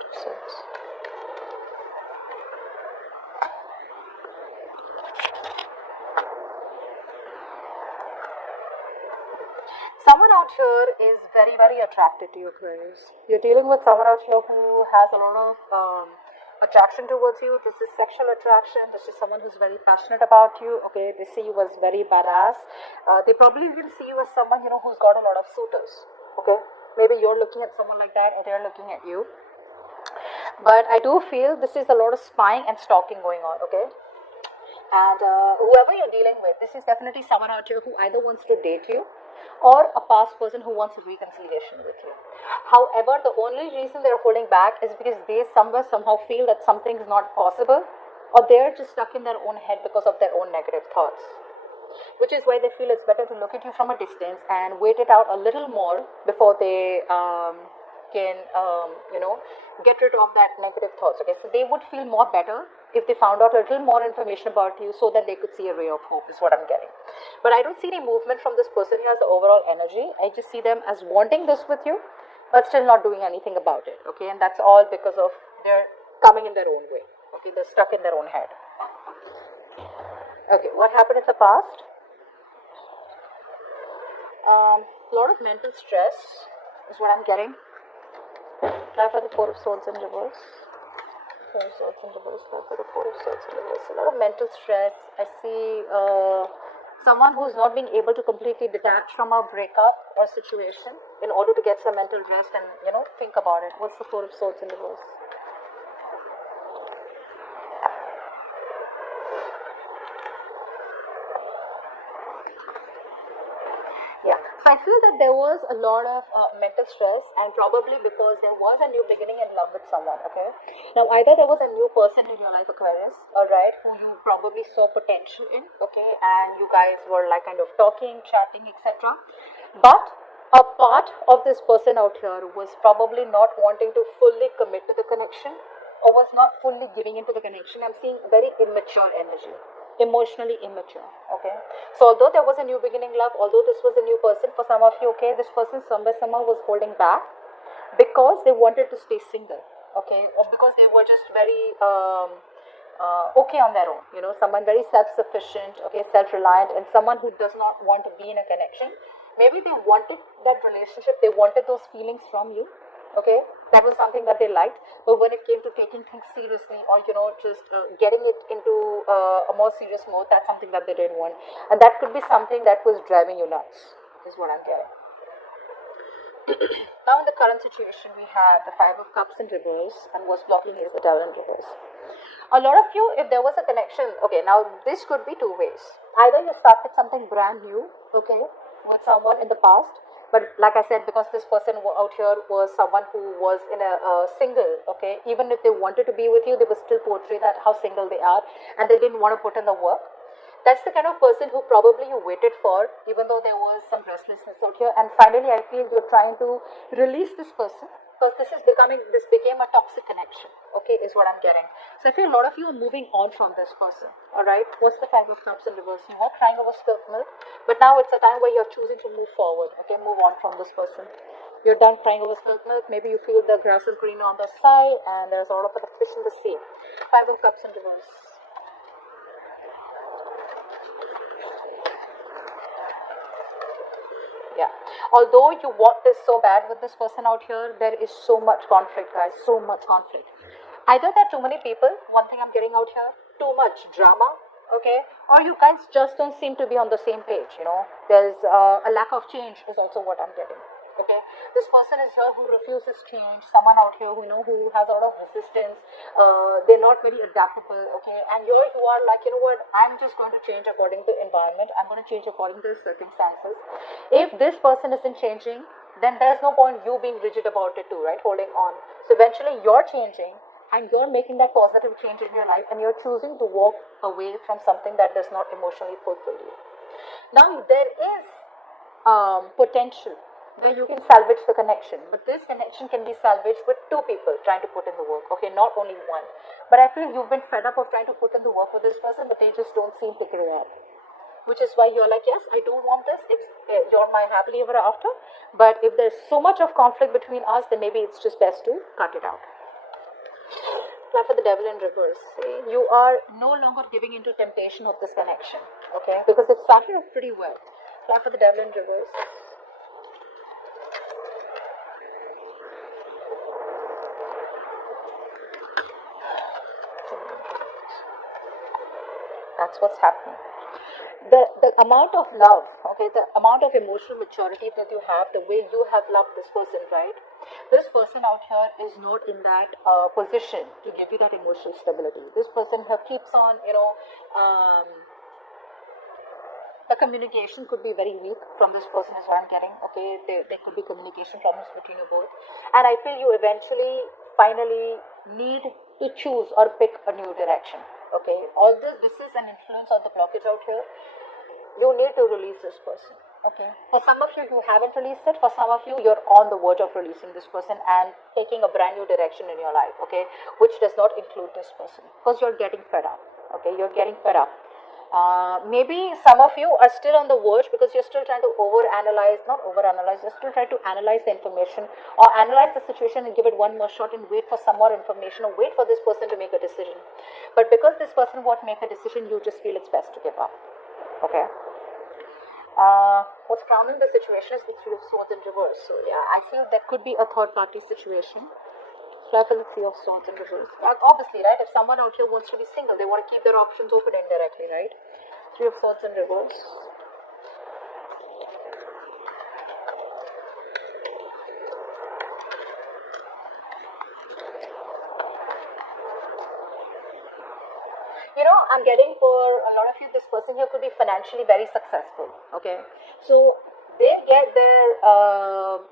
Eight of Swords. Someone out here is very, very attracted to you, Aquarius. You're dealing with someone out here who has a lot of attraction towards you. This is sexual attraction. This is someone who's very passionate about you. Okay, they see you as very badass. They probably even see you as someone, who's got a lot of suitors. Okay, maybe you're looking at someone like that, and they're looking at you. But I do feel this is a lot of spying and stalking going on. Okay. And whoever you're dealing with, this is definitely someone out here who either wants to date you or a past person who wants a reconciliation with you. However, the only reason they're holding back is because they somehow feel that something is not possible, or they're just stuck in their own head because of their own negative thoughts. Which is why they feel it's better to look at you from a distance and wait it out a little more before they can get rid of that negative thoughts. Okay, so they would feel more better if they found out a little more information about you so that they could see a ray of hope, is what I'm getting. But I don't see any movement from this person who has the overall energy. I just see them as wanting this with you, but still not doing anything about it. Okay, and that's all because of they're coming in their own way. Okay, they're stuck in their own head. Okay, what happened in the past? A lot of mental stress is what I'm getting. Try for the Four of Swords in reverse. Four of Swords in reverse. Try for the Four of Swords in reverse. A lot of mental stress. I see someone who's not being able to completely detach from a breakup or situation in order to get some mental rest and think about it. What's the Four of Swords in reverse? Yeah, so I feel that there was a lot of mental stress, and probably because there was a new beginning in love with someone. Okay, now either there was a new person in your life, Aquarius, all right, who you probably saw potential in, okay, and you guys were like kind of talking, chatting, etc. But a part of this person out here was probably not wanting to fully commit to the connection, or was not fully giving into the connection. I'm seeing very immature energy, emotionally immature. Okay, so although there was a new beginning love, although this was a new person for some of you, okay, this person somehow was holding back because they wanted to stay single. Okay, or because they were just very okay on their own, someone very self-sufficient, okay, self-reliant, and someone who does not want to be in a connection. Maybe they wanted that relationship, they wanted those feelings from you. Okay, that was something that they liked, but when it came to taking things seriously, or just getting it into a more serious mode, that's something that they didn't want, and that could be something that was driving you nuts, is what I'm getting. Now in the current situation, we have the Five of Cups in reverse, and what's blocking is the Devil in reverse. A lot of you, if there was a connection, okay, now this could be two ways. Either you started something brand new, okay, with someone in the past. But like I said, because this person out here was someone who was in a single, okay, even if they wanted to be with you, they would still portray that how single they are, and they didn't want to put in the work. That's the kind of person who probably you waited for, even though there was some restlessness out here. And finally, I feel you're trying to release this person, because this became a toxic connection, okay, is what I'm getting. So I feel a lot of you are moving on from this person, all right. What's the Five of Cups in reverse? You were crying over spilt milk, but now it's a time where you're choosing to move forward, okay, move on from this person. You're done crying over spilt milk. Maybe you feel the grass is greener on the side, and there's a lot of the fish in the sea. Five of Cups in reverse. Yeah, although you want this so bad with this person out here, there is so much conflict, guys, so much conflict. Either there are too many people, one thing I'm getting out here, too much drama, okay, or you guys just don't seem to be on the same page. There's a lack of change is also what I'm getting. Okay, this person is here who refuses change, someone out here who has a lot of resistance. They're not very adaptable. Okay, and you are like, what, I'm just going to change according to environment, I'm going to change according to circumstances. If this person isn't changing, then there's no point you being rigid about it too, right, holding on. So eventually you're changing, and you're making that positive change in your life, and you're choosing to walk away from something that does not emotionally fulfill you. Now there is potential where you can salvage the connection, but this connection can be salvaged with two people trying to put in the work, okay, not only one. But I feel you've been fed up of trying to put in the work with this person, but they just don't seem to grow up, which is why you're like, yes, I do want this, you're my happily ever after, but if there's so much of conflict between us, then maybe it's just best to cut it out. Fly for the devil in reverse. See, you are no longer giving into temptation of this connection, okay? Because it started off pretty well. Fly for the devil in reverse. That's what's happening. The amount of love, okay, the amount of emotional maturity that you have, the way you have loved this person, right? This person out here is not in that position to give you that emotional stability. This person here keeps on, the communication could be very weak from this person is what I'm getting, okay? There could be communication problems between you both. And I feel you eventually, finally need to choose or pick a new direction, okay? All this is an influence on the blockage out here. You need to release this person, okay? For some of you, you haven't released it. For some of you, you're on the verge of releasing this person and taking a brand new direction in your life, okay? Which does not include this person because you're getting fed up, okay? You're getting fed up. Maybe some of you are still on the verge because you're still trying to you're still trying to analyze the information or analyze the situation and give it one more shot and wait for some more information or wait for this person to make a decision. But because this person won't make a decision, you just feel it's best to give up. Okay. What's crowning the situation is the Three of Swords in reverse. So yeah, I feel that could be a third party situation. Fly for the Three of Swords in reverse. Obviously, right? If someone out here wants to be single, they want to keep their options open indirectly, right? Three of Swords in reverse. I'm getting for a lot of you, this person here could be financially very successful, okay? So they get their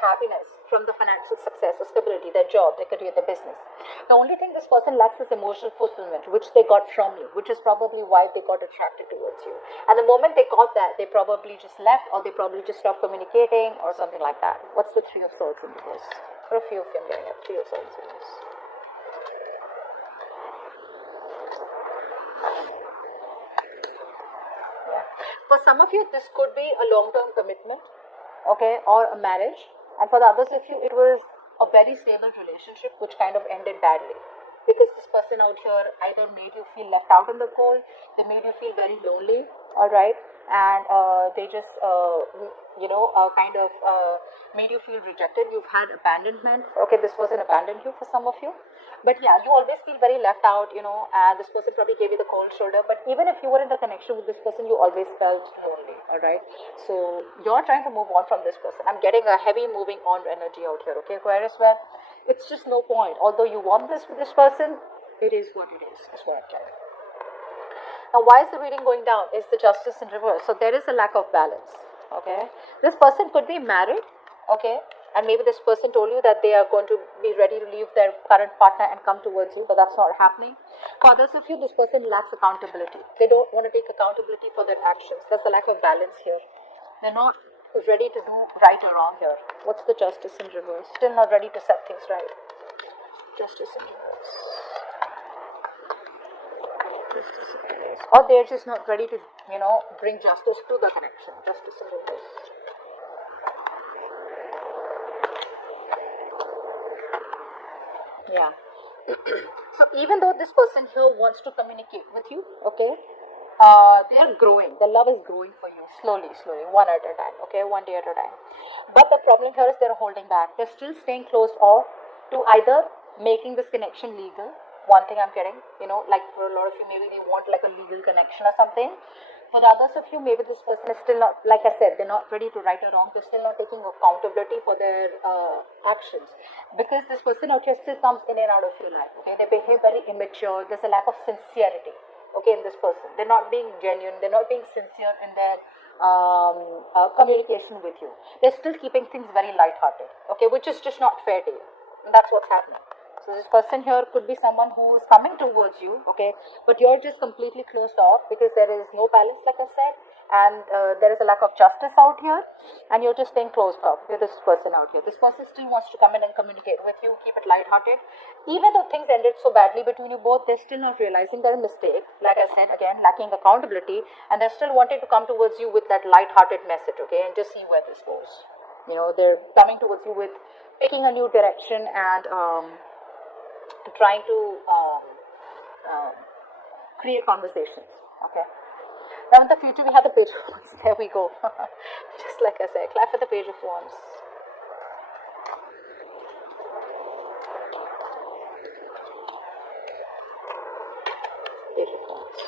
happiness from the financial success or stability, their job, their career, their business. The only thing this person lacks is emotional fulfillment, which they got from you, which is probably why they got attracted towards you. And the moment they got that, they probably just left or they probably just stopped communicating or something like that. What's the Three of Swords in reverse? For a few of you, I'm getting a Three of Swords in reverse. For some of you, this could be a long-term commitment, okay, or a marriage. And for the others of you, it was a very stable relationship which kind of ended badly. Because this person out here either made you feel left out in the cold, they made you feel very lonely, alright, and they just, kind of made you feel rejected. You've had abandonment, okay, this person abandoned you for some of you. But yeah, you always feel very left out, and this person probably gave you the cold shoulder. But even if you were in the connection with this person, you always felt lonely, alright? So you're trying to move on from this person. I'm getting a heavy moving on energy out here, okay, Aquarius? Well, it's just no point. Although you want this with this person, it is what it is what I'm telling. Now, why is the reading going down? Is the Justice in reverse. So there is a lack of balance, okay? This person could be married, okay? And maybe this person told you that they are going to be ready to leave their current partner and come towards you, but that's not happening. For others of you, this person lacks accountability. They don't want to take accountability for their actions. There's a lack of balance here. They're not ready to do right or wrong here. What's the Justice in reverse? Still not ready to set things right. Justice in reverse. Justice in reverse. Or they're just not ready to, bring justice to the connection. Justice in reverse. Yeah. So even though this person here wants to communicate with you, okay, they are growing. The love is growing for you slowly, one at a time, okay, one day at a time. But the problem here is they're holding back. They're still staying closed off to either making this connection legal. One thing I'm getting, like for a lot of you, maybe they want like a legal connection or something. For the others of you, maybe this person is still not, like I said, they're not ready to right or wrong. They're still not taking accountability for their actions. Because this person out here still comes in and out of your life. Okay, they behave very immature. There's a lack of sincerity, okay, in this person. They're not being genuine. They're not being sincere in their communication with you. They're still keeping things very lighthearted, okay, which is just not fair to you. And that's what's happening. So this person here could be someone who is coming towards you, okay, but you're just completely closed off because there is no balance, like I said, and there is a lack of justice out here, and you're just staying closed off with this person out here. This person still wants to come in and communicate with you, keep it lighthearted. Even though things ended so badly between you both, they're still not realizing their mistake, like I said, again, lacking accountability, and they're still wanting to come towards you with that lighthearted message, okay, and just see where this goes. They're coming towards you with taking a new direction and trying to create conversations. Okay. Now in the future we have the Page of Wands. There we go. Just like I said, clap for the Page of Wands. Page of Wands.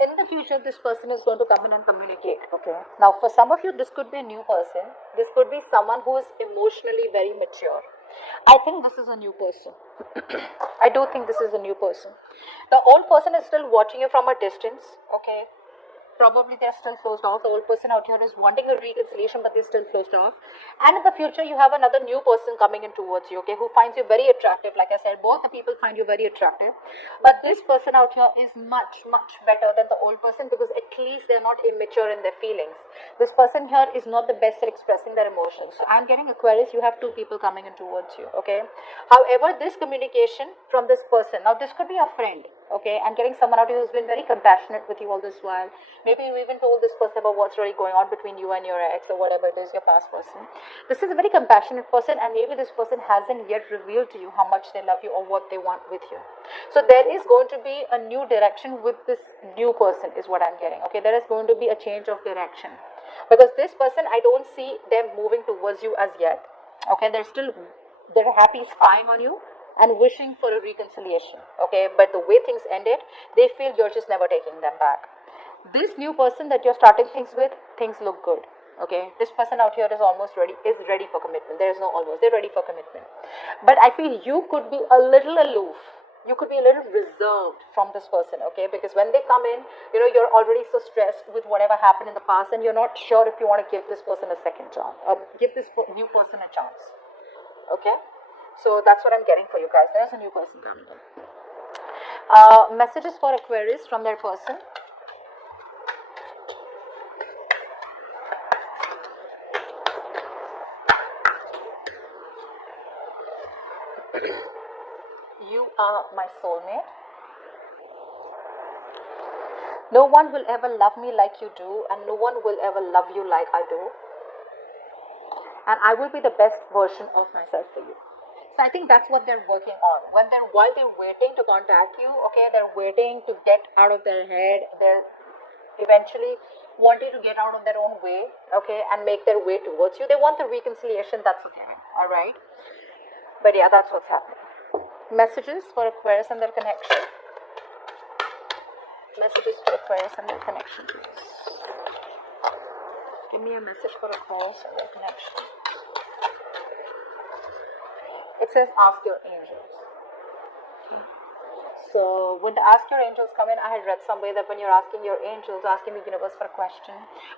In the future, this person is going to come in and communicate. Okay. Now, for some of you, this could be a new person. This could be someone who is emotionally very mature. I think this is a new person. I do think this is a new person. The old person is still watching you from a distance. Okay. Probably they're still closed off. The old person out here is wanting a reconciliation, but they're still closed off. And in the future, you have another new person coming in towards you, okay, who finds you very attractive. Like I said, both the people find you very attractive. But this person out here is much, much better than the old person, because at least they're not immature in their feelings. This person here is not the best at expressing their emotions. So I'm getting, Aquarius, you have two people coming in towards you, okay. However, this communication from this person, now this could be a friend, okay. I'm getting someone out here who's been very compassionate with you all this while. Maybe you even told this person about what's really going on between you and your ex, or whatever it is, your past person. This is a very compassionate person, and maybe this person hasn't yet revealed to you how much they love you or what they want with you. So there is going to be a new direction with this new person, is what I'm getting. Okay, there is going to be a change of direction, because this person, I don't see them moving towards you as yet. Okay, they're happy spying on you and wishing for a reconciliation. Okay, but the way things ended, they feel you're just never taking them back. This new person that you're starting things with, things look good. Okay, this person out here is ready for commitment. There is no almost, they're ready for commitment. But I feel you could be a little aloof. You could be a little reserved from this person, okay? Because when they come in, you're already so stressed with whatever happened in the past, and you're not sure if you want to give this person a second chance, or give this new person a chance. Okay? So that's what I'm getting for you guys. There's a new person coming in. Messages for Aquarius from their person. You are my soulmate. No one will ever love me like you do, and no one will ever love you like I do. And I will be the best version of myself for you. So I think that's what they're working on. While they're waiting to contact you, okay, they're waiting to get out of their head. They're eventually wanting to get out of their own way, okay, and make their way towards you. They want the reconciliation, that's okay, alright? But yeah, that's what's happening. Messages for Aquarius and their connection. Messages for Aquarius and their connection, please. Give me a message for Aquarius and their connection. It says ask your angels. Okay. So when the ask your angels come in, I had read somewhere that when you're asking your angels, asking the universe for a question,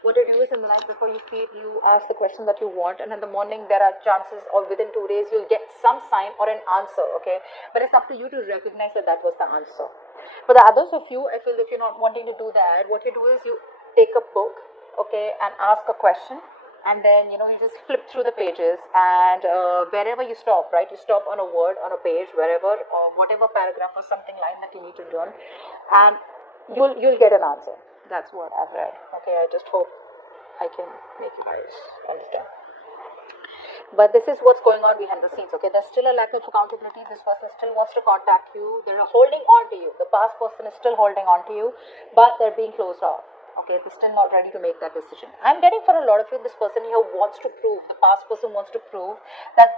what you do is in the night before you sleep, you ask the question that you want, and in the morning there are chances, or within 2 days, you'll get some sign or an answer, okay? But it's up to you to recognize that that was the answer. For the others of you, I feel if you're not wanting to do that, what you do is you take a book, okay, and ask a question. And then, you just flip through the pages, and wherever you stop, right? You stop on a word, on a page, wherever, or whatever paragraph or something line that you need to learn, and you'll get an answer. That's what I've read. Okay, I just hope I can make you guys understand. But this is what's going on behind the scenes, okay? There's still a lack of accountability. This person still wants to contact you. They're holding on to you. The past person is still holding on to you, but they're being closed off. Okay, they're still not ready to make that decision. I'm getting for a lot of you, this person here wants to prove, the past person wants to prove that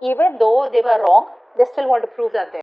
even though they were wrong, they still want to prove that they're